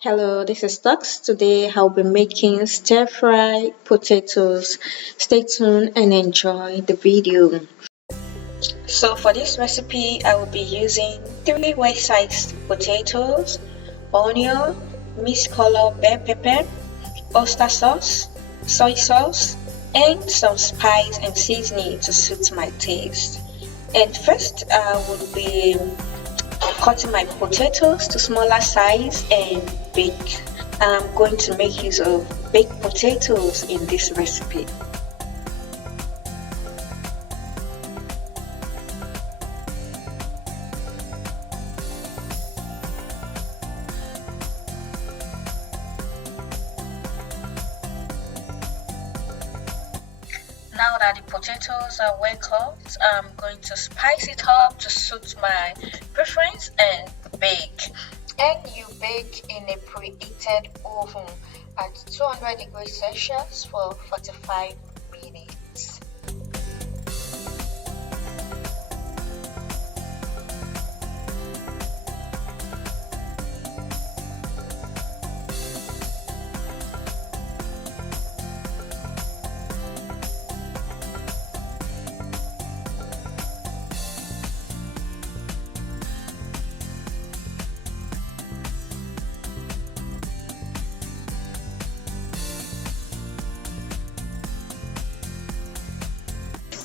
Hello, this is Tux. Today I'll be making stir fry potatoes. Stay tuned and enjoy the video. So for this recipe, I will be using 3 way-sized potatoes, onion, mixed color bell pepper, oyster sauce, soy sauce, and some spice and seasoning to suit my taste. And first, I will be cutting my potatoes to smaller size and bake. I'm going to make use of baked potatoes in this recipe. Now that the potatoes are well cooked, I'm going to spice it up to suit my preference and bake. And you bake in a preheated oven at 200 degrees Celsius for 45 minutes.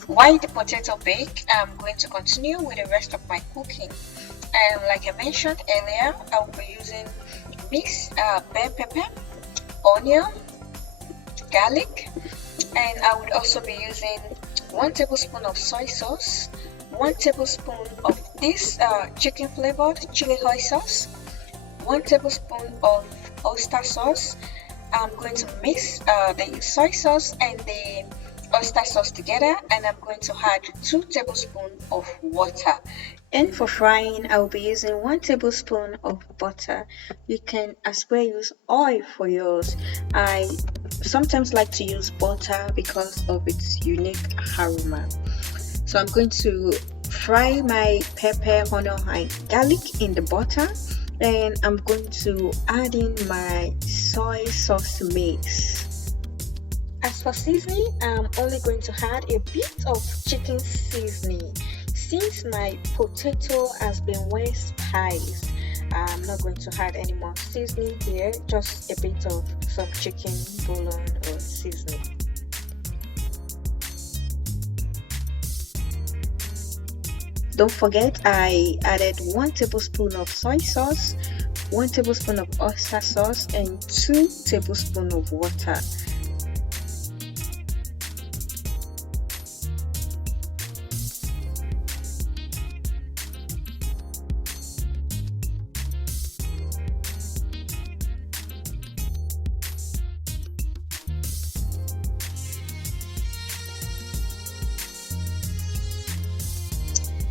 While the potato bake, I'm going to continue with the rest of my cooking. And like I mentioned earlier, I will be using mixed bell pepper, onion, garlic, and I would also be using 1 tablespoon of soy sauce, 1 tablespoon of this chicken flavored chili oil sauce, 1 tablespoon of oyster sauce. I'm going to mix the soy sauce and the oyster sauce together, and I'm going to add 2 tablespoons of water. And for frying, I will be using 1 tablespoon of butter. You can as well use oil for yours. I sometimes like to use butter because of its unique aroma. So I'm going to fry my pepper, onion, and garlic in the butter, and I'm going to add in my soy sauce mix. As for seasoning, I'm only going to add a bit of chicken seasoning. Since my potato has been well spiced, I'm not going to add any more seasoning here, just a bit of some chicken bouillon or seasoning. Don't forget, I added 1 tablespoon of soy sauce, 1 tablespoon of oyster sauce, and 2 tablespoons of water.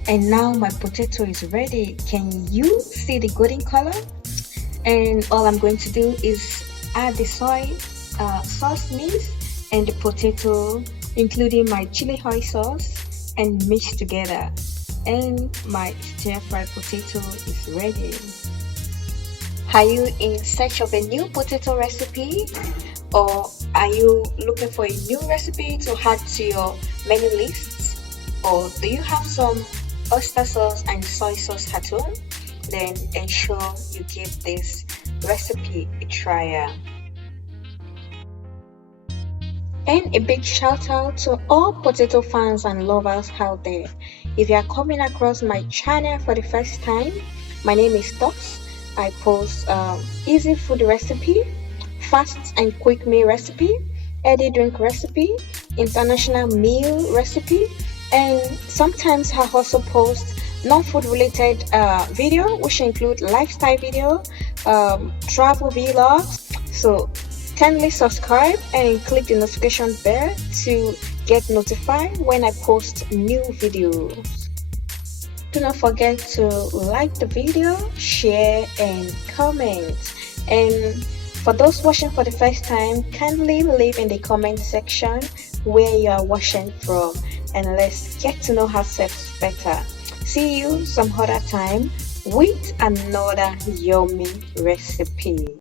And now my potato is ready. Can you see the golden color? And all I'm going to do is add the soy sauce mix and the potato, including my chili oil sauce, and mix together. And my stir fried potato is ready. Are you in search of a new potato recipe? Or are you looking for a new recipe to add to your menu lists? Or do you have some oyster sauce and soy sauce at home? Then ensure you give this recipe a try. And a big shout out to all potato fans and lovers out there. If you are coming across my channel for the first time, my name is Tux. I post easy food recipe, fast and quick meal recipe, healthy drink recipe, international meal recipe, and sometimes I also post non-food related video, which include lifestyle video, travel vlogs. So kindly subscribe and click the notification bell to get notified when I post new videos. Do not forget to like the video, share, and comment. And for those watching for the first time, kindly leave in the comment section where you are watching from, and let's get to know ourselves better. See you some other time with another yummy recipe.